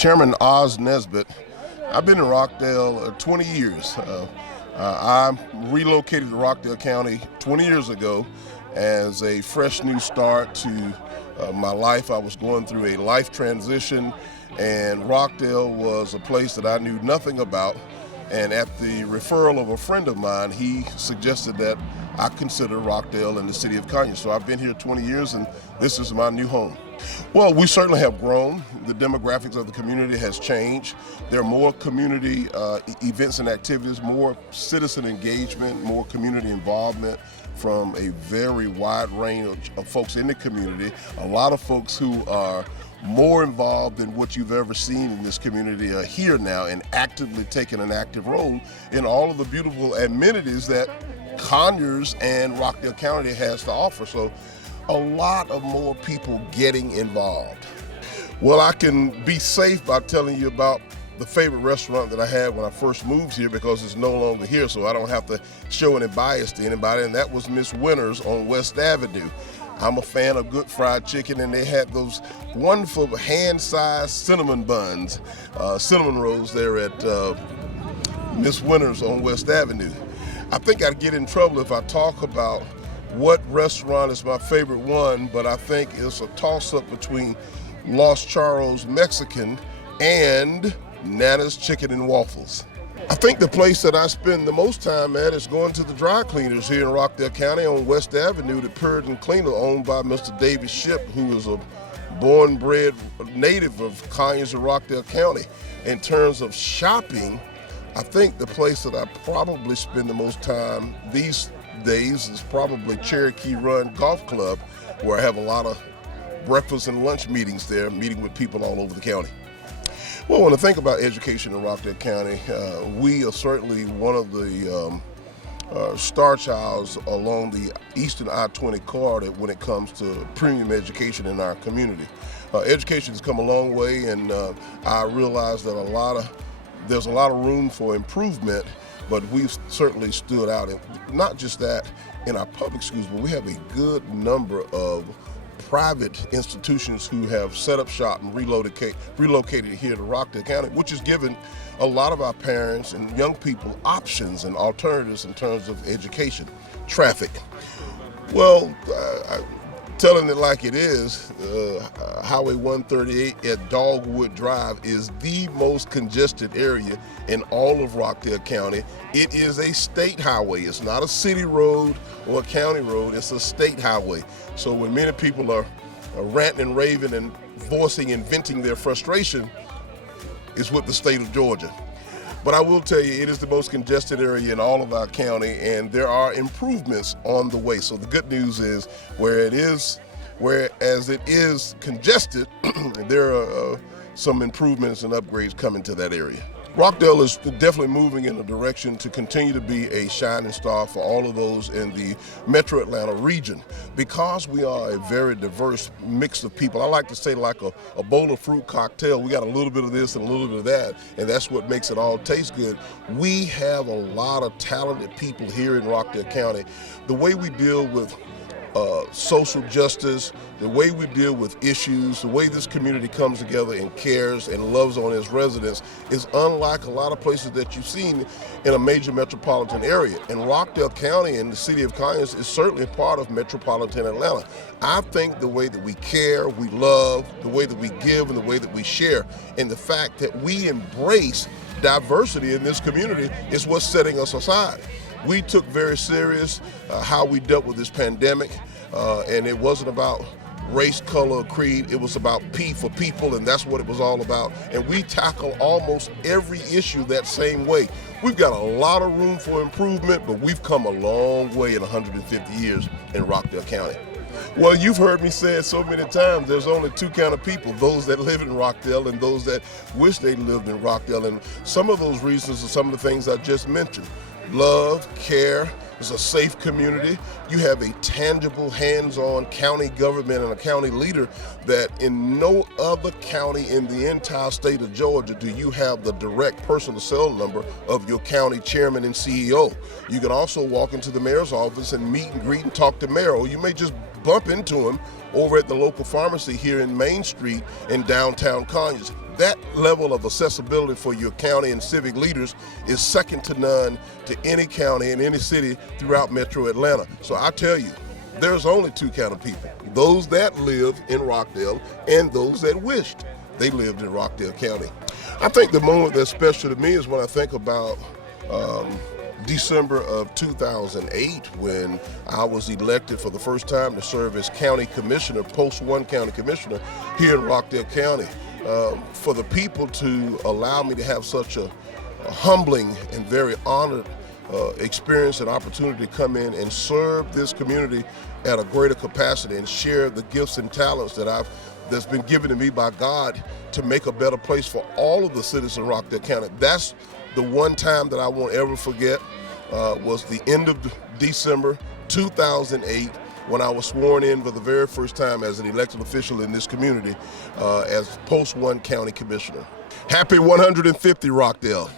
Chairman Oz Nesbitt. I've been in Rockdale 20 years. I relocated to Rockdale County 20 years ago as a fresh new start to my life. I was going through a life transition, and Rockdale was a place that I knew nothing about. And at the referral of a friend of mine, he suggested that I consider Rockdale in the city of Conyers. So I've been here 20 years, and this is my new home. Well, we certainly have grown. The demographics of the community has changed. There are more community events and activities, more citizen engagement, more community involvement from a very wide range of folks in the community. A lot of folks who are more involved than what you've ever seen in this community are here now and actively taking an active role in all of the beautiful amenities that Conyers and Rockdale County has to offer. So a lot of more people getting involved. Well, I can be safe by telling you about the favorite restaurant that I had when I first moved here, because it's no longer here, so I don't have to show any bias to anybody, and that was Miss Winter's on West Avenue. I'm a fan of good fried chicken, and they had those wonderful hand-sized cinnamon buns, cinnamon rolls there at Miss Winter's on West Avenue. I think I'd get in trouble if I talk about what restaurant is my favorite one, but I think it's a toss-up between Los Charros Mexican and Nana's Chicken and Waffles. I think the place that I spend the most time at is going to the dry cleaners here in Rockdale County on West Avenue, the Puritan Cleaner owned by Mr. David Shipp, who is a born-bred native of Conyers and Rockdale County. In terms of shopping, I think the place that I probably spend the most time these days is probably Cherokee Run Golf Club, where I have a lot of breakfast and lunch meetings there, meeting with people all over the county. Well, when I think about education in Rockdale County, we are certainly one of the star childs along the Eastern I-20 corridor when it comes to premium education in our community. Education has come a long way, and I realize that there's a lot of room for improvement, but we've certainly stood out. And not just that, in our public schools, but we have a good number of private institutions who have set up shop and relocated here to Rockdale County, which has given a lot of our parents and young people options and alternatives in terms of education. Traffic. Well, telling it like it is, Highway 138 at Dogwood Drive is the most congested area in all of Rockdale County. It is a state highway. It's not a city road or a county road. It's a state highway. So when many people are ranting and raving and voicing and venting their frustration, it's with the state of Georgia. But I will tell you, it is the most congested area in all of our county, and there are improvements on the way. So the good news is, whereas it is congested, there are some improvements and upgrades coming to that area. Rockdale is definitely moving in a direction to continue to be a shining star for all of those in the Metro Atlanta region. Because we are a very diverse mix of people, I like to say like a bowl of fruit cocktail. We got a little bit of this and a little bit of that, and that's what makes it all taste good. We have a lot of talented people here in Rockdale County. The way we deal with social justice, the way we deal with issues, the way this community comes together and cares and loves on its residents is unlike a lot of places that you've seen in a major metropolitan area. And Rockdale County and the city of Conyers is certainly part of metropolitan Atlanta. I think the way that we care, we love, the way that we give, and the way that we share, and the fact that we embrace diversity in this community is what's setting us aside. We took very serious how we dealt with this pandemic, and it wasn't about race, color, or creed. It was about P for people, and that's what it was all about. And we tackle almost every issue that same way. We've got a lot of room for improvement, but we've come a long way in 150 years in Rockdale County. Well, you've heard me say it so many times, there's only two kind of people, those that live in Rockdale and those that wish they lived in Rockdale. And some of those reasons are some of the things I just mentioned. Love, care, it's a safe community. You have a tangible, hands-on county government and a county leader that in no other county in the entire state of Georgia do you have the direct personal cell number of your county chairman and CEO. You can also walk into the mayor's office and meet and greet and talk to mayor, or you may just bump into him over at the local pharmacy here in Main Street in downtown Conyers. That level of accessibility for your county and civic leaders is second to none to any county and any city throughout Metro Atlanta. So I tell you, there's only two kind of people: those that live in Rockdale and those that wished they lived in Rockdale County. I think the moment that's special to me is when I think about December of 2008, when I was elected for the first time to serve as county commissioner, post 1 county commissioner here in Rockdale County. For the people to allow me to have such a humbling and very honored experience and opportunity to come in and serve this community at a greater capacity and share the gifts and talents that's been given to me by God to make a better place for all of the citizens in Rockdale County. That's the one time that I won't ever forget, was the end of December 2008, when I was sworn in for the very first time as an elected official in this community as post 1 county commissioner. Happy 150, Rockdale.